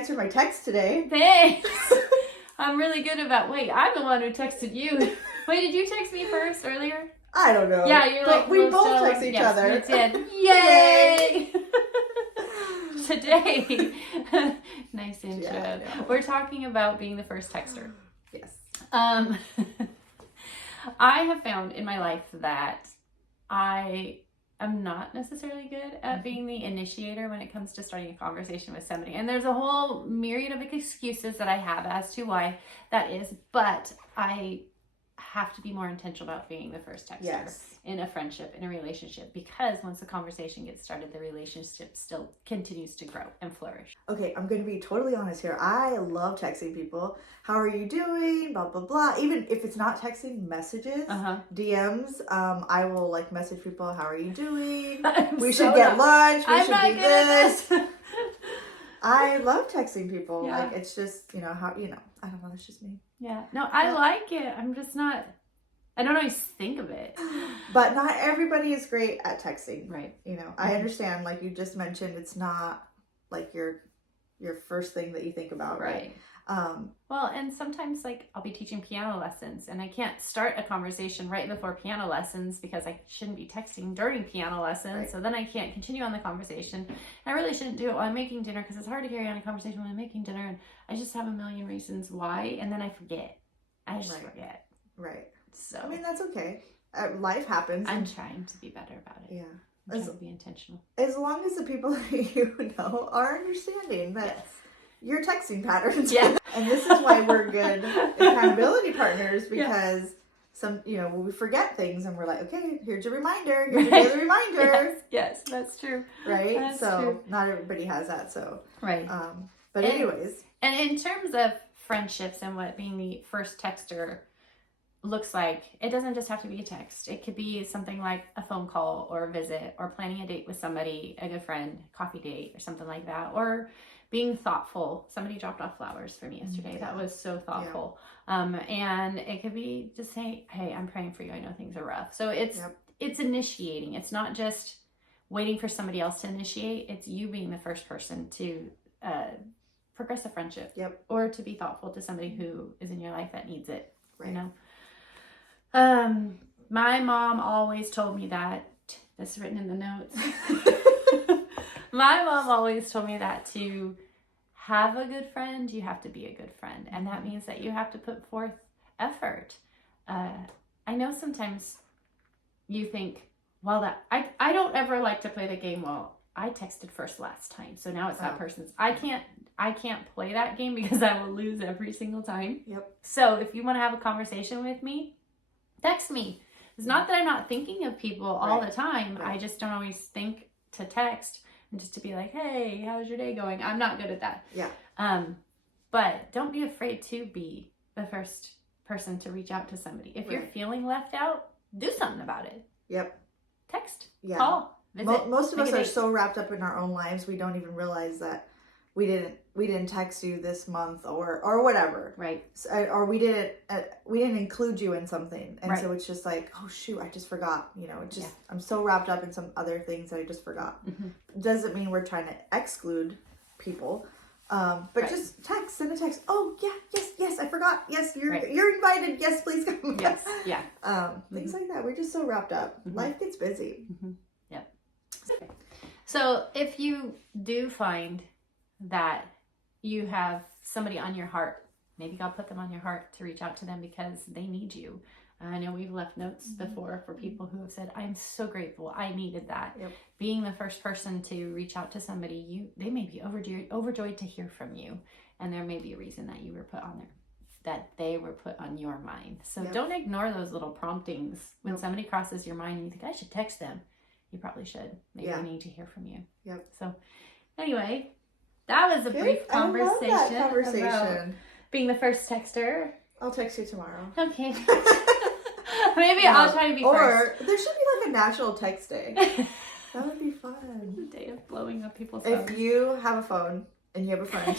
answered my text today. Thanks. I'm really good about, I'm the one who texted you. Wait, did you text me first earlier? I don't know. Yeah, you're like, we both text each other. We did. Yay! Today, nice intro. Yeah, we're talking about being the first texter. Yes. I have found in my life that I am not necessarily good at being the initiator when it comes to starting a conversation with somebody. And there's a whole myriad of excuses that I have as to why that is, but I have to be more intentional about being the first texter in a friendship, in a relationship, because once the conversation gets started, the relationship still continues to grow and flourish. Okay, I'm going to be totally honest here. I love texting people. How are you doing? Blah, blah, blah. Even if it's not texting, messages, DMs, I will like message people, how are you doing? We should get lunch. We should do this. I love texting people. Yeah. Like, it's just, I don't know, it's just me. Yeah. No, I like it. I'm just not, I don't always think of it. But not everybody is great at texting. Right. I understand, like you just mentioned, it's not like your first thing that you think about, right? Well, and sometimes like I'll be teaching piano lessons and I can't start a conversation right before piano lessons because I shouldn't be texting during piano lessons. Right. So then I can't continue on the conversation. And I really shouldn't do it while I'm making dinner because it's hard to carry on a conversation when I'm making dinner. And I just have a million reasons why. And then I forget. I just forget. Right. So, I mean, that's okay. Life happens. I'm trying to be better about it. Yeah. I'm trying to be intentional. As long as the people that you know are understanding that your texting patterns. Yeah. And this is why we're good accountability partners, because we forget things and we're like, okay, here's a reminder. Here's a daily reminder. Yes, that's true. Right? That's true. Not everybody has that. So, right. But anyways. And in terms of friendships and what being the first texter looks like, it doesn't just have to be a text. It could be something like a phone call or a visit or planning a date with somebody, a good friend, coffee date or something like that. Or being thoughtful. Somebody dropped off flowers for me yesterday. That was so thoughtful. And it could be just saying, hey, I'm praying for you. I know things are rough. So it's initiating. It's not just waiting for somebody else to initiate. It's you being the first person to progress a friendship or to be thoughtful to somebody who is in your life that needs it. Right. My mom always told me that, this is written in the notes. My mom always told me that to have a good friend, you have to be a good friend. And that means that you have to put forth effort. I know sometimes you think, well, I don't ever like to play the game, well, I texted first last time, so now it's that person's. I can't play that game because I will lose every single time. Yep. So if you want to have a conversation with me, text me. It's not that I'm not thinking of people all the time. I just don't always think to text. And just to be like, hey, how's your day going? I'm not good at that. Yeah. But don't be afraid to be the first person to reach out to somebody. If you're feeling left out, do something about it. Yep. Text. Yeah. Call. Visit. Most of us are so wrapped up in our own lives, we don't even realize that we didn't text you this month or whatever. Right. Or we didn't include you in something. And so it's just like, oh shoot, I just forgot. I'm so wrapped up in some other things that I just forgot. Mm-hmm. Doesn't mean we're trying to exclude people. But just send a text. Oh yeah, yes, I forgot. Yes, you're invited. Yes, please come. Yes. Yeah. Things like that. We're just so wrapped up. Mm-hmm. Life gets busy. Mm-hmm. Yep. So if you do find that you have somebody on your heart, maybe God put them on your heart to reach out to them because they need you. I know we've left notes before for people who have said, I'm so grateful. I needed that. Yep. Being the first person to reach out to somebody, they may be overjoyed to hear from you. And there may be a reason that you were put on there, that they were put on your mind. So don't ignore those little promptings. When somebody crosses your mind and you think, I should text them, you probably should. Maybe they need to hear from you. Yep. So anyway, that was a brief conversation about being the first texter. I'll text you tomorrow. Okay. Maybe I'll try to be first. Or there should be like a national text day. That would be fun. The day of blowing up people's phones. If you have a phone and you have a friend,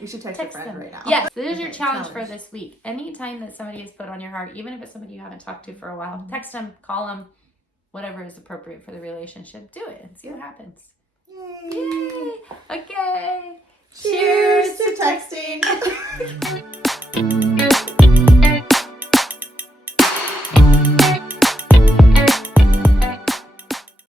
you should text your friend them right now. Yes, this is your challenge for this week. Anytime that somebody is put on your heart, even if it's somebody you haven't talked to for a while, text them, call them, whatever is appropriate for the relationship. Do it and see what happens. Yay! Yay! Okay. Cheers! watching.